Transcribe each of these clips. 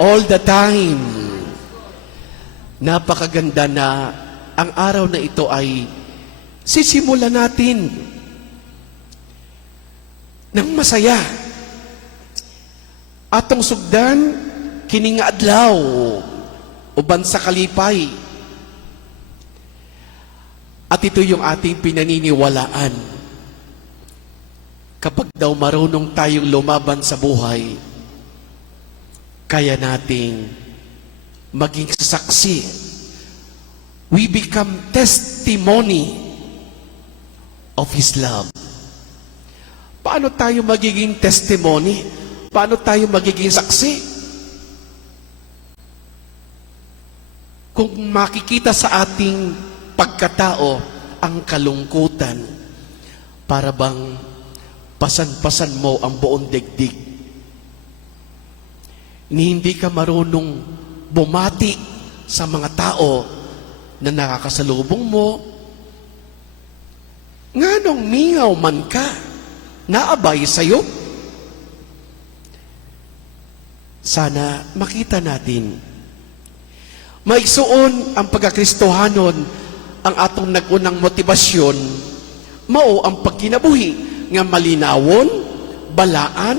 all the time. Napakaganda na ang araw na ito ay sisimulan natin ng masaya. Atong sugdan, kining adlaw, uban sa kalipay. At ito yung ating pinaniniwalaan. Kapag daw marunong tayong lumaban sa buhay, kaya nating maging saksi. We become testimony of His love. Paano tayo magiging testimony? Paano tayo magiging saksi? Kung makikita sa ating pagkatao ang kalungkutan, para bang pasan-pasan mo ang buong digdig. Hindi ka marunong bumati sa mga tao na nakakasalubong mo. Nganong mingaw man ka, naabay sa'yo. Sana makita natin. Maigsuon ang pagkakristohanon, ang atong nagunang motibasyon, mao ang pagkinabuhi nga malinawon, balaan,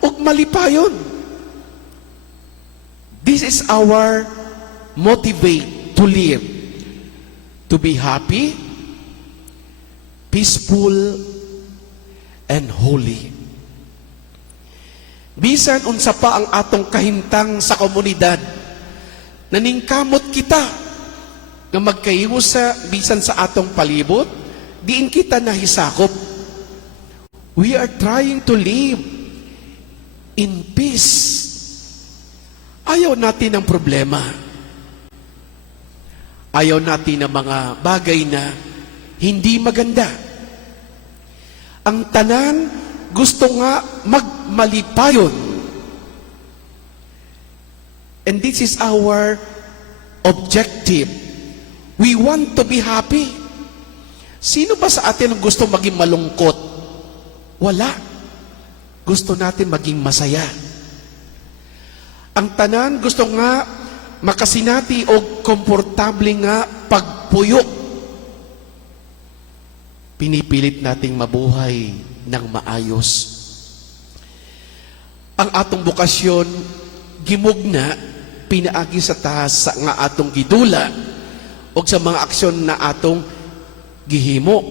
ug malipayon. This is our motivate to live, to be happy, peaceful, and holy. Bisan unsa pa ang atong kahimtang sa komunidad, naningkamot kita nga magkahiwo sa bisan sa atong palibot, diin kita nahisakop. We are trying to live in peace. Ayaw natin ng problema. Ayaw natin ng mga bagay na hindi maganda. Ang tanan gusto nga magmalipayon. And this is our objective. We want to be happy. Sino ba sa atin ang gusto maging malungkot? Wala. Gusto natin maging masaya. Ang tanan gusto nga makasinati o komportable nga pagpuyok. Pinipilit nating mabuhay ng maayos. Ang atong bukasyon, gimugna, pinaagi sa taas sa nga atong gidula o sa mga aksyon na atong gihimo.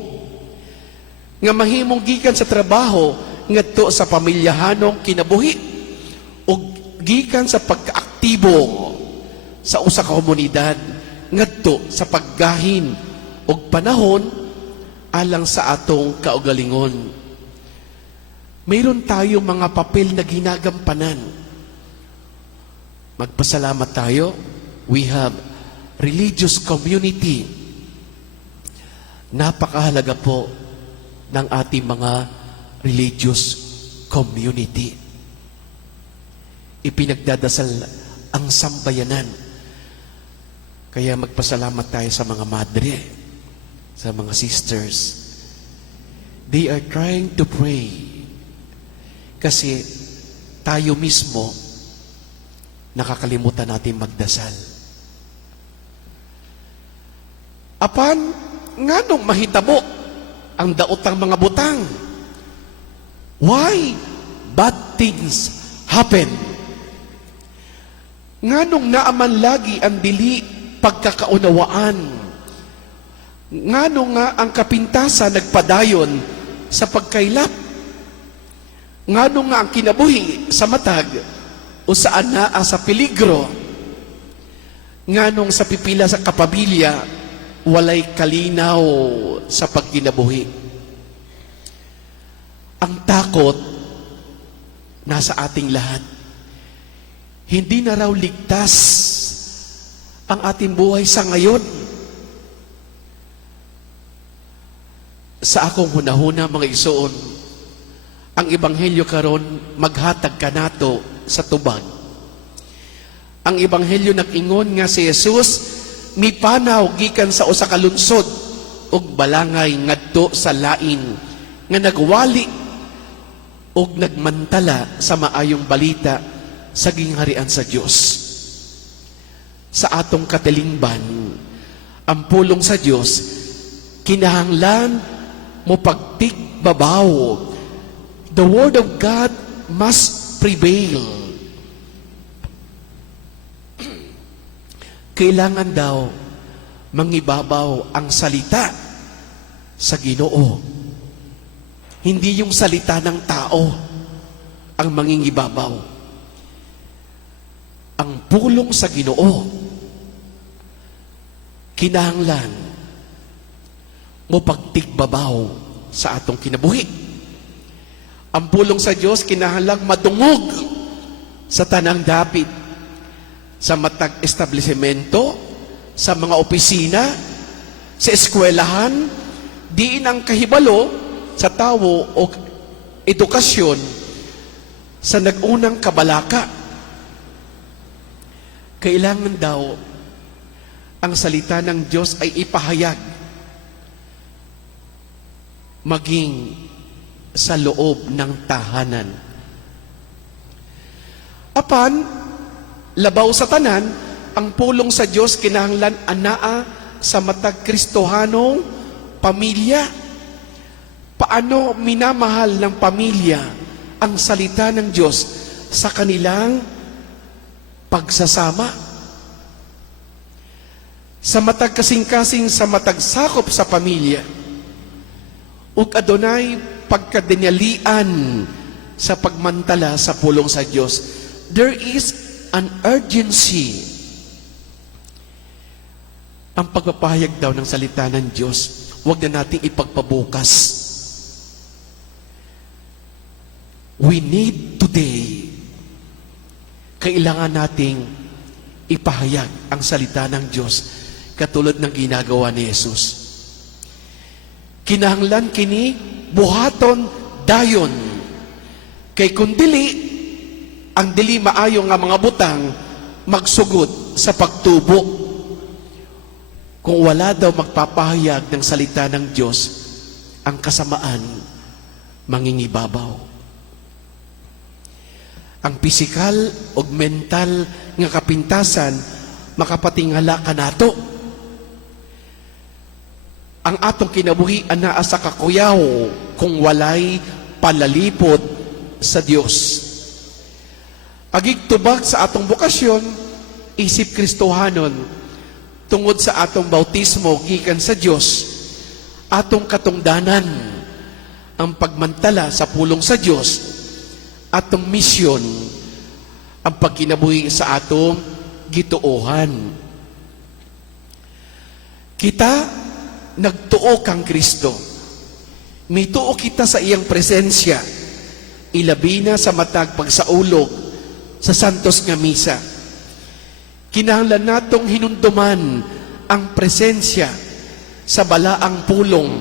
Nga mahimong gikan sa trabaho, ngadto sa pamilyahanong kinabuhi, o gikan sa pagkaaktibo sa usa ka komunidad, ngadto sa paggahin og panahon alang sa atong kaugalingon. Mayroon tayong mga papel na ginagampanan. Magpasalamat tayo. We have religious community. Napakahalaga po ng ating mga religious community. Ipinagdadasal ang sambayanan. Kaya magpasalamat tayo sa mga madre, sa mga sisters. They are trying to pray. Kasi tayo mismo nakakalimutan natin magdasal. Apan, nganong mahitabo ang daotang mga butang? Why bad things happen? Nganong naaman lagi ang dili pagkakaunawaan? Nganong nga ang kapintasan nagpadayon sa pagkailap? Nganong nga ang kinabuhi sa matag o saan na sa peligro? Nganong sa pipila sa kapamilya walay kalinaw sa pagkinabuhi? Ang takot nasa ating lahat. Hindi na raw ligtas ang ating buhay sa ngayon. Sa akong hunahuna mga igsoon, ang ebanghelyo karon maghatag kanato sa tubag. Ang ebanghelyo nag-ingon nga si Jesus mipanaw gikan sa usa ka lungsod ug balangay ngadto sa lain nga nagwali ug nagmantala sa maayong balita sa gingharian sa Dios. Sa atong katilingban, ang pulong sa Dios kinahanglan mo pagtikbabaw. The Word of God must prevail. Kailangan daw mangibabaw ang salita sa Ginoo. Hindi yung salita ng tao ang mangingibabaw. Ang pulong sa Ginoo, kinahanglan mo pagtigbabaw sa atong kinabuhi. Ang pulong sa Dios kinahanglan madungog sa tanang dapit, sa matag establishmento, sa mga opisina, sa eskwelahan, diin ang kahibalo sa tawo o edukasyon sa nagunang kabalaka. Kailangan daw ang salita ng Diyos ay ipahayag maging sa loob ng tahanan. Apan, labaw sa tanan, ang pulong sa Diyos kinahanglan anaa sa matag Kristohanong pamilya. Paano minamahal ng pamilya ang salita ng Diyos sa kanilang pagsasama? Sa matag kasing-kasing sa matag sakop sa pamilya, ug adunay pagkadinyalian sa pagmantala sa pulong sa Diyos. There is an urgency. Ang pagpapahayag daw ng salita ng Diyos, huwag na nating ipagpabukas. We need today, kailangan nating ipahayag ang salita ng Diyos katulad ng ginagawa ni Jesus. Kinahanglan kini buhaton dayon. Kay kundili, ang dili maayo nga mga butang magsugod sa pagtubo. Kung wala daw magpapahayag ng salita ng Diyos, ang kasamaan mangingibabaw. Ang pisikal o mental nga kapintasan makapatingala kanato. Ang atong kinabuhi anaa sa kakuyaw kung walay palalipod sa Dios. Agigtubag sa atong bukasyon, isip Kristohanon, tungod sa atong bautismo gikan sa Dios, atong katungdanan ang pagmantala sa pulong sa Dios, atong misyon ang pagkinabuhi sa atong gituohan. Kita nagtuo kang Kristo. Mituo kita sa iyang presensya. Ilabi na sa matag pagsaulog sa santos nga misa. Kinahanglan natong hinunduman ang presensya sa balaang pulong.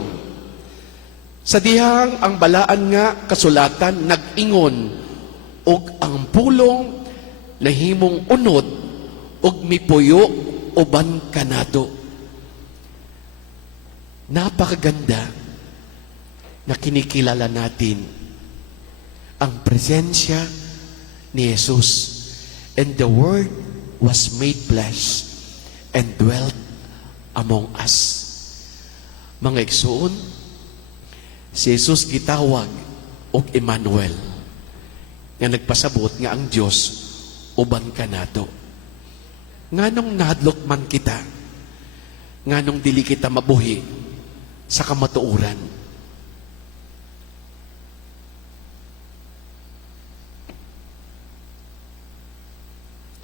Sa dihang ang balaan nga kasulatan nag-ingon og ang pulong nahimong unod og mipuyo uban kanado. Napakaganda na kinikilala natin ang presensya ni Jesus. And the Word was made flesh and dwelt among us. Mga igsoon, si Jesus gitawag og Emmanuel, nga nagpasabot nga ang Dios uban kanato. Nganong nahadlok man kita, nganong dili kita mabuhi sa kamatuoran.